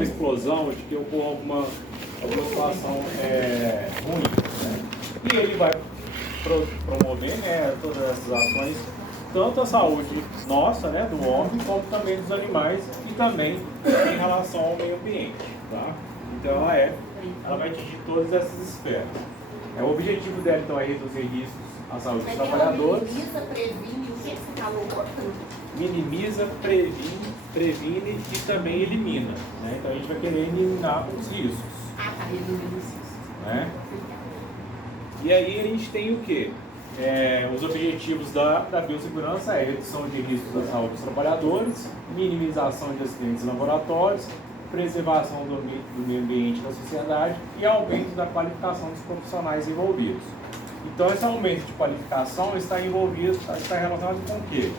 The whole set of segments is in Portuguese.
uma explosão, de que ocorra alguma situação ruim, né? E ele vai promover, né, todas essas ações, tanto a saúde nossa, né, do homem, como também dos animais e também em relação ao meio ambiente, tá? Então ela vai atingir todas essas esferas. O objetivo dela então é reduzir riscos à saúde dos trabalhadores. Minimiza, previne, o que você falou outro? Minimiza, previne e também elimina, né? Então a gente vai querer eliminar os riscos. Ah, tá, elimina os riscos. Né? E aí a gente tem o quê? Os objetivos da biossegurança é redução de riscos da saúde dos trabalhadores, minimização de acidentes em laboratórios, preservação do meio ambiente da sociedade e aumento da qualificação dos profissionais envolvidos. Então esse aumento de qualificação está relacionado com o quê?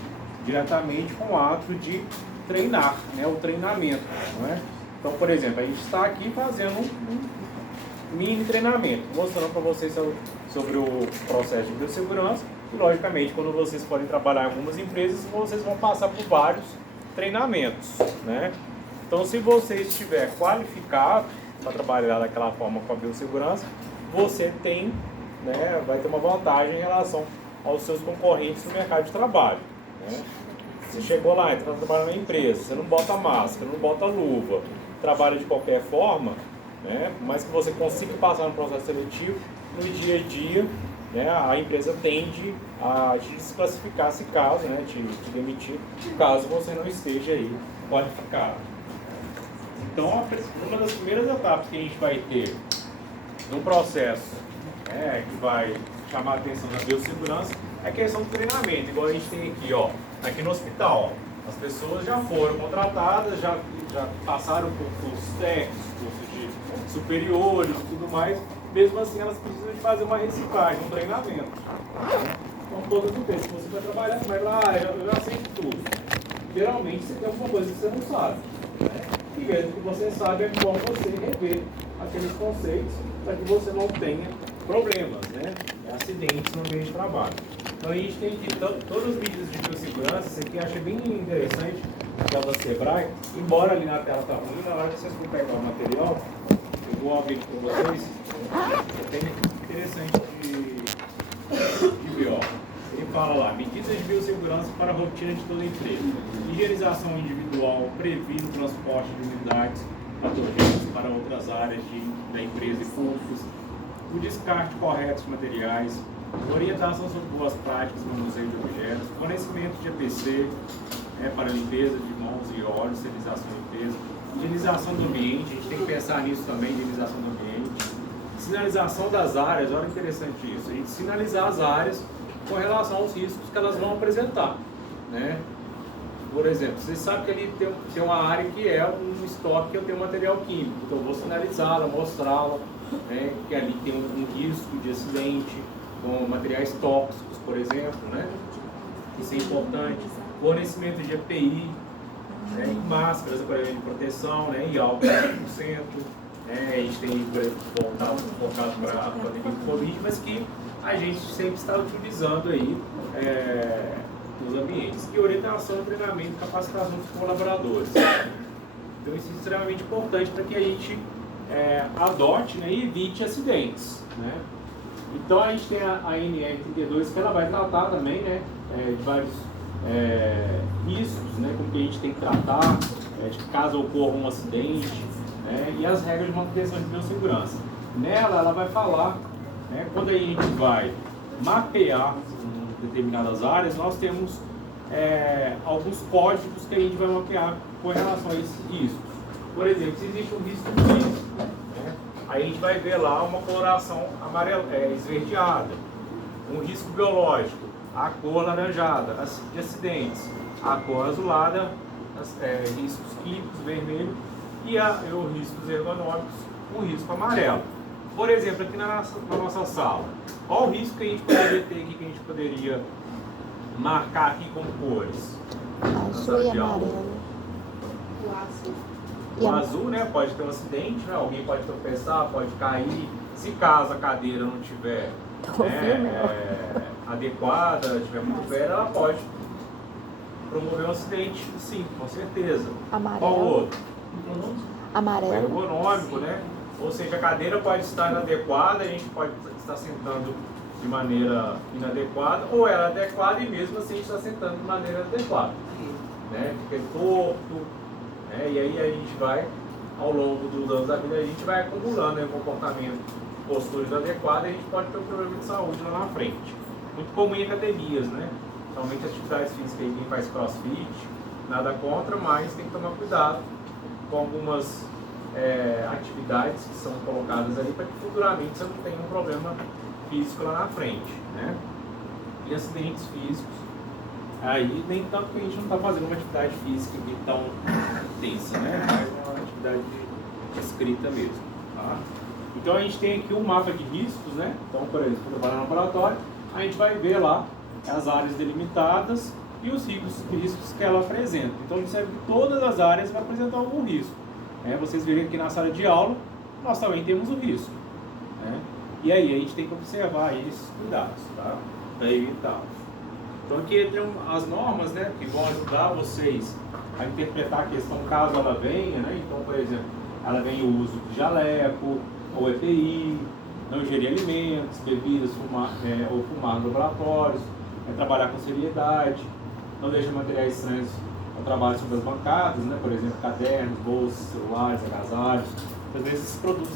Diretamente com o ato de treinar, né? O treinamento. Não é? Então, por exemplo, a gente está aqui fazendo um mini treinamento, mostrando para vocês sobre o processo de biossegurança e, logicamente, quando vocês forem trabalhar em algumas empresas, vocês vão passar por vários treinamentos, né? Então, se você estiver qualificado para trabalhar daquela forma com a biossegurança, você tem, né, vai ter uma vantagem em relação aos seus concorrentes no mercado de trabalho, né? Você chegou lá e está trabalhando na empresa, você não bota máscara, não bota luva, trabalha de qualquer forma, né, mas que você consiga passar no processo seletivo, no dia a dia, né, a empresa tende a te desclassificar se caso, né, te demitir, caso você não esteja aí qualificado. Então, uma das primeiras etapas que a gente vai ter no processo, né, que vai chamar a atenção da biossegurança é a questão do treinamento, igual a gente tem aqui, ó, aqui no hospital. As pessoas já foram contratadas, já passaram por cursos técnicos, cursos de superiores e tudo mais, mesmo assim elas precisam de fazer uma reciclagem, um treinamento. Então, todo o tempo que você vai trabalhar, você vai lá, eu já sei de tudo. Geralmente você tem alguma coisa que você não sabe, né? E mesmo que você saiba, é bom você rever aqueles conceitos para que você não tenha problemas, né? Acidentes no ambiente de trabalho. Então a gente tem aqui todas as medidas de biossegurança. Isso aqui eu achei bem interessante, que é o da Sebrae, embora ali na tela está ruim, na hora que vocês for pegar o material, eu vou abrir aqui com vocês, é bem interessante de ver, ó. Ele fala lá, medidas de biossegurança para a rotina de toda a empresa. Higienização individual, previne o transporte de unidades patogênicas para outras áreas da empresa e públicos, o descarte correto de materiais, orientação sobre boas práticas no manuseio de objetos, fornecimento de EPC para limpeza de mãos e olhos, esterilização e limpeza, higienização do ambiente, a gente tem que pensar nisso também, higienização do ambiente, sinalização das áreas, olha interessante isso, a gente sinalizar as áreas com relação aos riscos que elas vão apresentar, né? Por exemplo, vocês sabem que ali tem uma área que é um estoque que eu tenho material químico, então eu vou sinalizá-la, mostrá-la, né, que ali tem um risco de acidente com materiais tóxicos, por exemplo, né? Isso é importante. Fornecimento de EPI, né, e máscaras de proteção, né, e álcool 100%. A gente tem focado para a pandemia do Covid, mas que a gente sempre está utilizando aí nos ambientes. E orientação, treinamento e capacitação dos colaboradores. Então isso é extremamente importante para que a gente adote, né, e evite acidentes, né? Então a gente tem a NR32 que ela vai tratar também, né, de vários riscos, né, com que a gente tem que tratar, de caso ocorra um acidente, né, e as regras de manutenção de biossegurança. Nela ela vai falar, né, quando a gente vai mapear determinadas áreas, nós temos alguns códigos que a gente vai mapear com relação a esses riscos. Por exemplo, se existe um risco físico, né, aí a gente vai ver lá uma coloração amarela, esverdeada, um risco biológico, a cor laranjada, de acidentes, a cor azulada, riscos químicos, vermelho, e os riscos ergonômicos, um risco amarelo. Por exemplo, aqui na nossa sala, qual o risco que a gente poderia ter aqui, que a gente poderia marcar aqui com cores? Azul e amarelo. O azul. O azul, né, pode ter um acidente, né, alguém pode tropeçar, pode cair. Se caso a cadeira não tiver adequada, estiver muito velha, ela pode promover um acidente, sim, com certeza. Amarelo. Qual outro? Amarelo. ergonômico, né? Ou seja, a cadeira pode estar inadequada, a gente pode estar sentando de maneira inadequada, ou ela é adequada e mesmo assim a gente está sentando de maneira adequada, né? Fica torto, né? E aí a gente vai, ao longo dos anos da vida, a gente vai acumulando, né, comportamento, posturas inadequadas, e a gente pode ter um problema de saúde lá na frente. Muito comum em academias, né? Somente atividades físicas, quem faz crossfit, nada contra, mas tem que tomar cuidado com algumas atividades que são colocadas ali para que futuramente você não tenha um problema físico lá na frente, né? E acidentes físicos, aí nem tanto que a gente não está fazendo uma atividade física aqui tão intensa, né? Mas é uma atividade escrita mesmo, tá? Então a gente tem aqui um mapa de riscos, né? Então, por exemplo, quando eu vou no laboratório, a gente vai ver lá as áreas delimitadas e os riscos que ela apresenta. Então observe que todas as áreas vão apresentar algum risco. Vocês verem aqui na sala de aula, nós também temos o risco, né? E aí a gente tem que observar esses cuidados, tá? Para evitá-los. Então aqui entram as normas, né, que vão ajudar vocês a interpretar a questão caso ela venha, né? Então, por exemplo, ela vem o uso de jaleco ou EPI, não ingerir alimentos, bebidas, ou fumar no laboratórios, trabalhar com seriedade, não deixar materiais estranhos ao trabalho sobre as bancadas, né? Por exemplo, cadernos, bolsas, celulares, agasalhos. Às vezes esses produtos,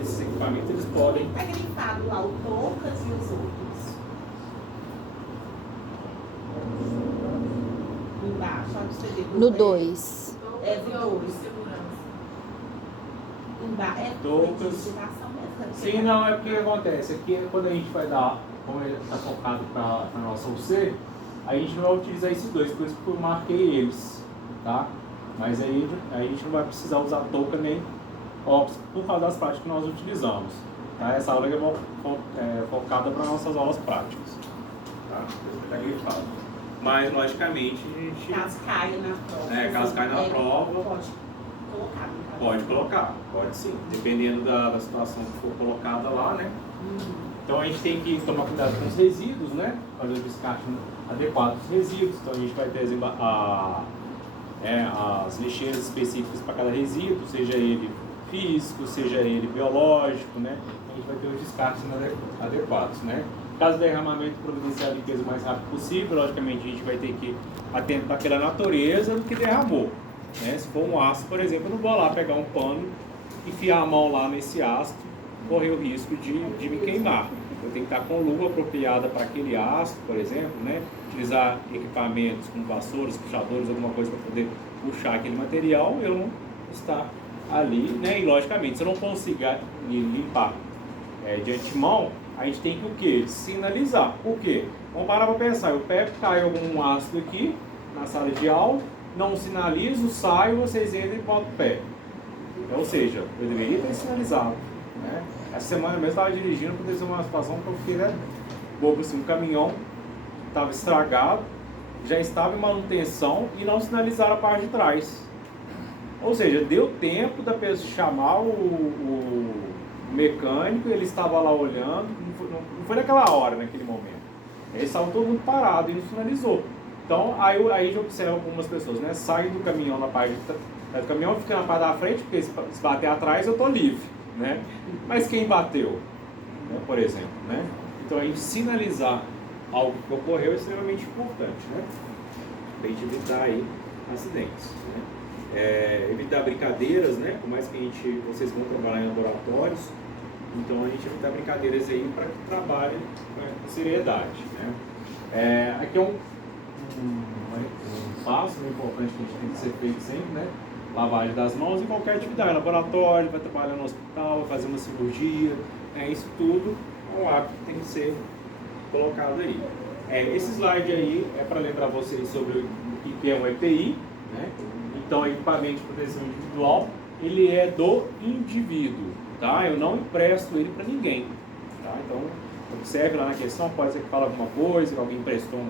esses equipamentos, eles podem... Está grifado lá o Tocas e os outros. Embaixo, onde você vê No 2. É do 2. Embaixo, Tocas. digitação mesmo. Sim, não, é porque acontece. Aqui, quando a gente vai dar, como ele está focado para a nossa UC, a gente não vai utilizar esses dois, por isso que eu marquei eles, tá? Mas aí a gente não vai precisar usar touca nem óculos por causa das práticas que nós utilizamos, tá? Essa aula é focada para nossas aulas práticas, tá? Está grifado. Mas, logicamente, a gente... Caso caia na prova. Caso caia na prova... Pode colocar. No caso. Pode colocar, pode sim, dependendo da situação que for colocada lá, né? Então a gente tem que tomar cuidado com os resíduos, né? Fazer o descarte adequado dos resíduos. Então a gente vai ter as lixeiras específicas para cada resíduo, seja ele físico, seja ele biológico, né? A gente vai ter os descartes adequados, né? Caso derramamento, providenciar a limpeza o mais rápido possível, logicamente a gente vai ter que atentar pela natureza do que derramou, né? Se for um ácido, por exemplo, eu não vou lá pegar um pano, enfiar a mão lá nesse ácido, correr o risco de me queimar. Eu tenho que estar com luva apropriada para aquele ácido, por exemplo, né? Utilizar equipamentos como vassouras, puxadores, alguma coisa para poder puxar aquele material, eu não estar ali, né? E logicamente, se eu não consiga limpar de antemão, a gente tem que o quê? Sinalizar. Por quê? Vamos parar para pensar, eu pego, cai algum ácido aqui na sala de aula, não sinalizo, saio, vocês entram e botam o pé. Ou seja, eu deveria ter sinalizado, né? Essa semana mesmo eu estava dirigindo, aconteceu uma situação que eu fiquei bobo, assim, um caminhão estava estragado, já estava em manutenção e não sinalizaram a parte de trás. Ou seja, deu tempo da pessoa chamar o mecânico, ele estava lá olhando, não foi naquela hora, naquele momento. Eles estavam todo mundo parado e não sinalizou. Então, aí a gente observa algumas pessoas, né? Saem do caminhão na parte do caminhão, fica na parte da frente, porque se bater atrás eu estou livre, né? Mas quem bateu, né? Por exemplo, né? Então, a gente sinalizar algo que ocorreu é extremamente importante, né? Para a gente evitar aí acidentes, né? Evitar brincadeiras, né? Por mais que vocês vão trabalhar em laboratórios, então a gente evitar brincadeiras aí para que trabalhem com seriedade, né? Aqui é um passo importante que a gente tem que ser feito sempre, né? Lavagem das mãos em qualquer atividade, laboratório, vai trabalhar no hospital, vai fazer uma cirurgia, isso tudo é um hábito que tem que ser colocado aí. Esse slide aí é para lembrar vocês sobre o que é um EPI, né? Então, equipamento de proteção individual, ele é do indivíduo, tá? Eu não empresto ele para ninguém, tá? Então, observe lá na questão, pode ser que fale alguma coisa, que alguém emprestou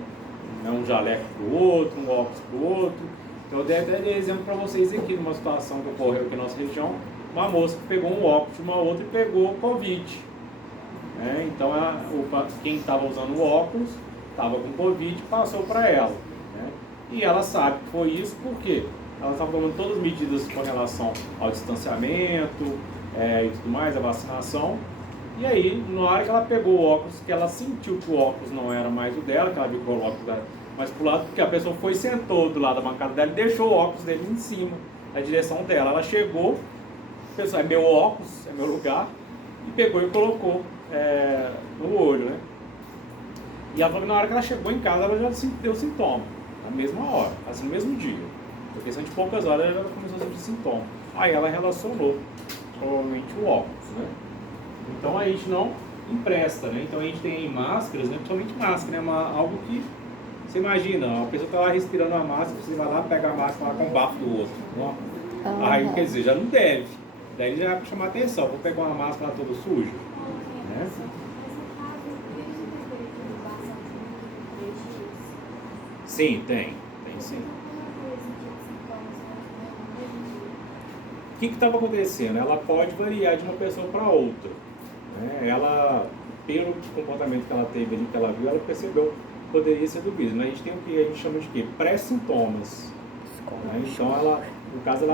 um jaleco para o outro, um óculos para o outro. Então, eu dei até exemplo para vocês aqui, numa situação que ocorreu aqui na nossa região, uma moça que pegou um óculos de uma outra e pegou Covid. Então, quem estava usando o óculos estava com Covid e passou para ela, né? E ela sabe que foi isso, por quê? ela estava tomando todas as medidas com relação ao distanciamento e tudo mais, a vacinação. E aí, na hora que ela pegou o óculos, que ela sentiu que o óculos não era mais o dela, que ela viu que o óculos era mais pro lado, porque a pessoa foi e sentou do lado da bancada dela e deixou o óculos dele em cima, na direção dela. Ela chegou, pensou, é meu óculos, é meu lugar, e pegou e colocou no olho, né? E ela falou que na hora que ela chegou em casa, ela já deu sintoma, na mesma hora, assim, no mesmo dia. Por questão de poucas horas, ela já começou a sentir sintoma. Aí ela relacionou, provavelmente, o óculos, né? Então a gente não empresta, né? Então a gente tem máscaras, né? Principalmente máscara, né? Algo que você imagina, a pessoa está lá respirando a máscara, você vai lá, pega a máscara lá com o bafo do outro. Né? Aí, quer dizer, já não deve. Daí já vai chamar atenção, vou pegar uma máscara lá toda suja. Né? Sim, tem sim. O que estava acontecendo? Ela pode variar de uma pessoa para outra. Né? Ela, pelo comportamento que ela teve ali, que ela viu, ela percebeu que poderia ser do vírus. Mas a gente tem o que a gente chama de quê? Pré-sintomas. Né? Então, ela, no caso, ela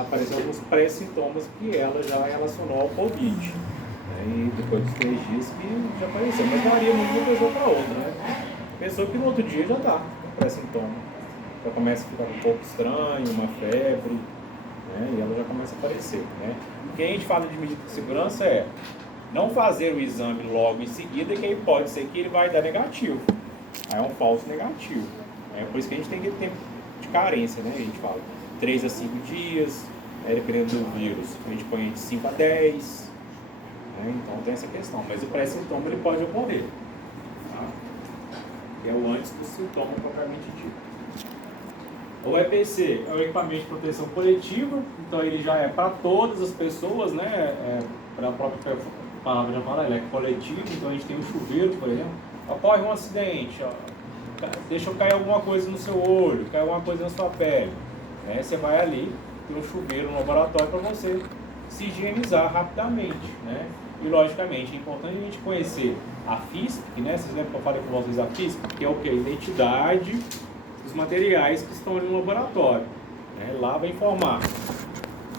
apareceu alguns pré-sintomas que ela já relacionou ao Covid. Né? E depois dos 3 dias que já apareceu. Mas varia muito de uma pessoa para outra. Né? Pessoa que no outro dia já está com pré-sintoma. Já começa a ficar um pouco estranho, uma febre. Né? E ela já começa a aparecer. Né? O que a gente fala de medida de segurança é não fazer o exame logo em seguida, que aí pode ser que ele vai dar negativo. Aí é um falso negativo. É por isso que a gente tem aquele tempo de carência, né? A gente fala 3 a 5 dias, dependendo do vírus, a gente põe de 5 a 10. Né? Então tem essa questão. Mas o pré-sintoma ele pode ocorrer. Tá? Que é o antes do sintoma propriamente dito. O EPC é o equipamento de proteção coletiva, então ele já é para todas as pessoas, né? Para a própria palavra já fala, ele é coletivo, então a gente tem um chuveiro, por exemplo, ocorre um acidente, deixa cair alguma coisa no seu olho, cai alguma coisa na sua pele, né? Você vai ali, tem um chuveiro no laboratório para você se higienizar rapidamente, né? E logicamente é importante a gente conhecer a FISP, né? Vocês lembram que eu falei com vocês a FISP, que é o que? A identidade dos materiais que estão ali no laboratório. Né? Lá vai informar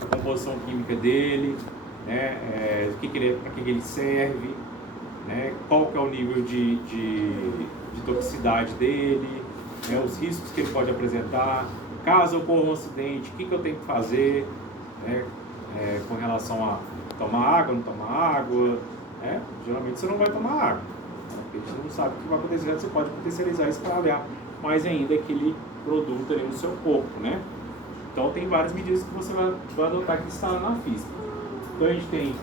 a composição química dele, né? Para que ele serve, né? Qual que é o nível de toxicidade dele, né? Os riscos que ele pode apresentar, caso ocorra um acidente, o que eu tenho que fazer, né? Com relação a tomar água, não tomar água. Né? Geralmente você não vai tomar água, porque a gente não sabe o que vai acontecer, você pode potencializar isso para aliar mais ainda aquele produto ali no seu corpo, né? Então tem várias medidas que você vai adotar que está na FISP. Então a gente tem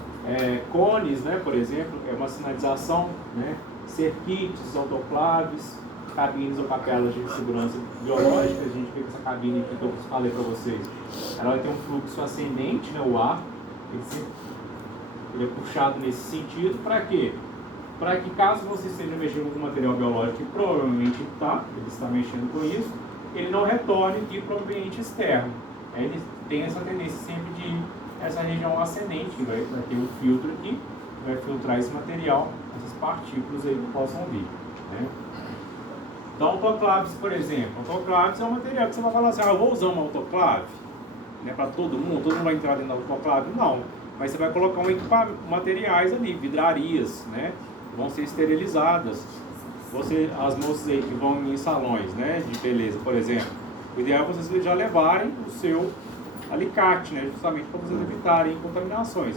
cones, né, por exemplo, é uma sinalização, né? Cerquites, autoclaves, cabines ou capelas de segurança biológica. A gente vê que essa cabine aqui que eu falei para vocês, ela vai ter um fluxo ascendente, né, o ar, ele é puxado nesse sentido, para quê? Para que caso você esteja mexendo com material biológico, que provavelmente ele está mexendo com isso, ele não retorne aqui para o ambiente externo. Ele tem essa tendência sempre de ir essa região ascendente, vai ter um filtro aqui, vai filtrar esse material, essas partículas aí que possam vir. Né? Então, autoclaves, por exemplo. Autoclaves é um material que você vai falar assim, eu vou usar uma autoclave, né, para todo mundo vai entrar dentro da autoclave? Não. Mas você vai colocar materiais ali, vidrarias, né? Vão ser esterilizadas. As moças aí que vão em salões, né, de beleza, por exemplo, o ideal é vocês já levarem o seu alicate, né, justamente para vocês evitarem contaminações.